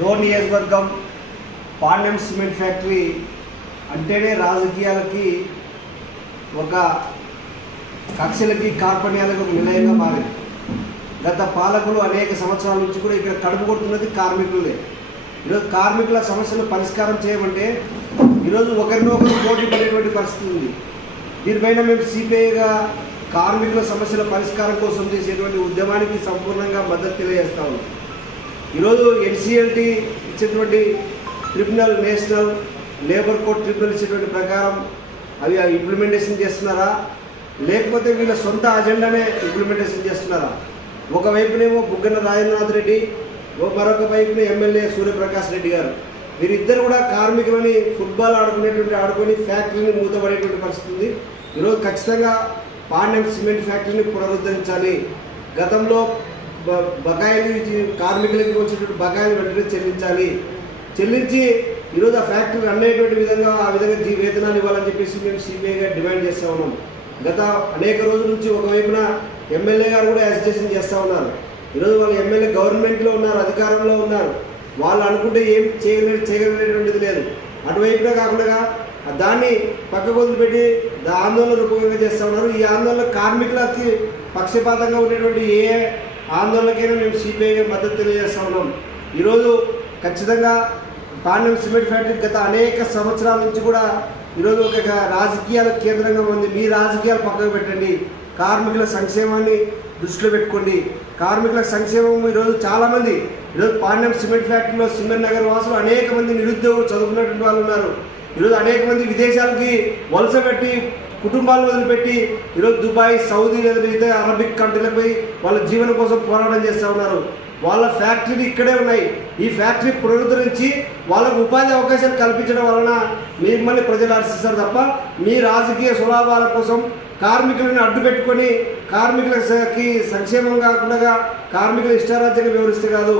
Door నియోజకవర్గం Panyam cement factory అంటేనే రాజకీయాలకి ఒక కక్షలకి కార్పణ్యాలకు ఒక నిలయంగా మారింది. గత పాలకులు అనేక సంవత్సరాల నుంచి కూడా ఇక్కడ కడుపు కొడుతున్నది కార్మికులే. ఈరోజు కార్మికుల సమస్యలు పరిష్కారం చేయమంటే ఈరోజు ఒకరినొకరు పోటీ పడేటువంటి పరిస్థితి ఉంది. దీనిపైన మేము సిపిఐగా కార్మికుల సమస్యల పరిష్కారం కోసం చేసేటువంటి ఉద్యమానికి సంపూర్ణంగా మద్దతు తెలియజేస్తా ఉన్నాం. ఈరోజు ఎన్సిఎల్టీ ఇచ్చేటువంటి tribunal, national labour court tribunal ఇచ్చేటువంటి ప్రకారం అవి ఇంప్లిమెంటేషన్ చేస్తున్నారా, లేకపోతే వీళ్ళ సొంత అజెండానే ఇంప్లిమెంటేషన్ చేస్తున్నారా? ఒకవైపునేమో బుగ్గన రాజేంద్రనాథ్ రెడ్డి, మరొక వైపున ఎమ్మెల్యే సూర్యప్రకాష్ రెడ్డి గారు, వీరిద్దరు కూడా కార్మికులని ఫుట్బాల్ ఆడుకొని ఫ్యాక్టరీని మూతపడేటువంటి పరిస్థితి ఉంది. ఈరోజు ఖచ్చితంగా పాండ్యం సిమెంట్ ఫ్యాక్టరీని పునరుద్ధరించాలి. గతంలో బకాయిలు కార్మికులకి వచ్చేటువంటి బకాయిలు వెంటనే చెల్లించి ఈరోజు ఆ ఫ్యాక్టరీ రన్ అయ్యేటువంటి విధంగా ఆ విధంగా వేతనాలు ఇవ్వాలని చెప్పేసి మేము సిపిఐగా డిమాండ్ చేస్తూ ఉన్నాం. గత అనేక రోజుల నుంచి ఒకవైపున ఎమ్మెల్యే గారు కూడా యాజిటేషన్ చేస్తూ ఉన్నారు. ఈరోజు వాళ్ళు ఎమ్మెల్యే గవర్నమెంట్లో ఉన్నారు, అధికారంలో ఉన్నారు. వాళ్ళు అనుకుంటే ఏం చేయగలిగేటువంటిది లేదు. అటువైపున కాకుండా దాన్ని పక్కకు వదిలిపెట్టి ఆందోళన రూపంగా చేస్తూ ఉన్నారు. ఈ ఆందోళన కార్మికులకి పక్షపాతంగా ఉండేటువంటి ఏ ఆందోళనకైనా మేము సిపిఐగా మద్దతు తెలియజేస్తూ ఉన్నాం. ఈరోజు ఖచ్చితంగా పాండ్యం సిమెంట్ ఫ్యాక్టరీ గత అనేక సంవత్సరాల నుంచి కూడా ఈరోజు ఒక రాజకీయాల కేంద్రంగా ఉంది. మీ రాజకీయాలు పక్కకు పెట్టండి, కార్మికుల సంక్షేమాన్ని దృష్టిలో పెట్టుకోండి. కార్మికుల సంక్షేమం ఈరోజు చాలామంది ఈరోజు పాండ్యం సిమెంట్ ఫ్యాక్టరీలో సిమెంట్ నగర్ వాసులు అనేక మంది నిరుద్యోగులు చదువుకున్నటువంటి వాళ్ళు ఉన్నారు. ఈరోజు అనేక మంది విదేశాలకి వలస పెట్టి కుటుంబాలను వదిలిపెట్టి ఈరోజు దుబాయ్, సౌదీ లేదా అరబిక్ కంట్రీలకు పోయి వాళ్ళ జీవనం కోసం పోరాటం చేస్తూ ఉన్నారు. వాళ్ళ ఫ్యాక్టరీలు ఇక్కడే ఉన్నాయి. ఈ ఫ్యాక్టరీ పునరుద్ధరించి వాళ్ళకు ఉపాధి అవకాశాలు కల్పించడం వలన మిమ్మల్ని ప్రజలు హర్షిస్తారు తప్ప మీ రాజకీయ స్వలాభాల కోసం కార్మికులను అడ్డు పెట్టుకొని కార్మికులకి సంక్షేమం కాకుండా కార్మికుల ఇష్టారాజ్యంగా వివరిస్తే కాదు.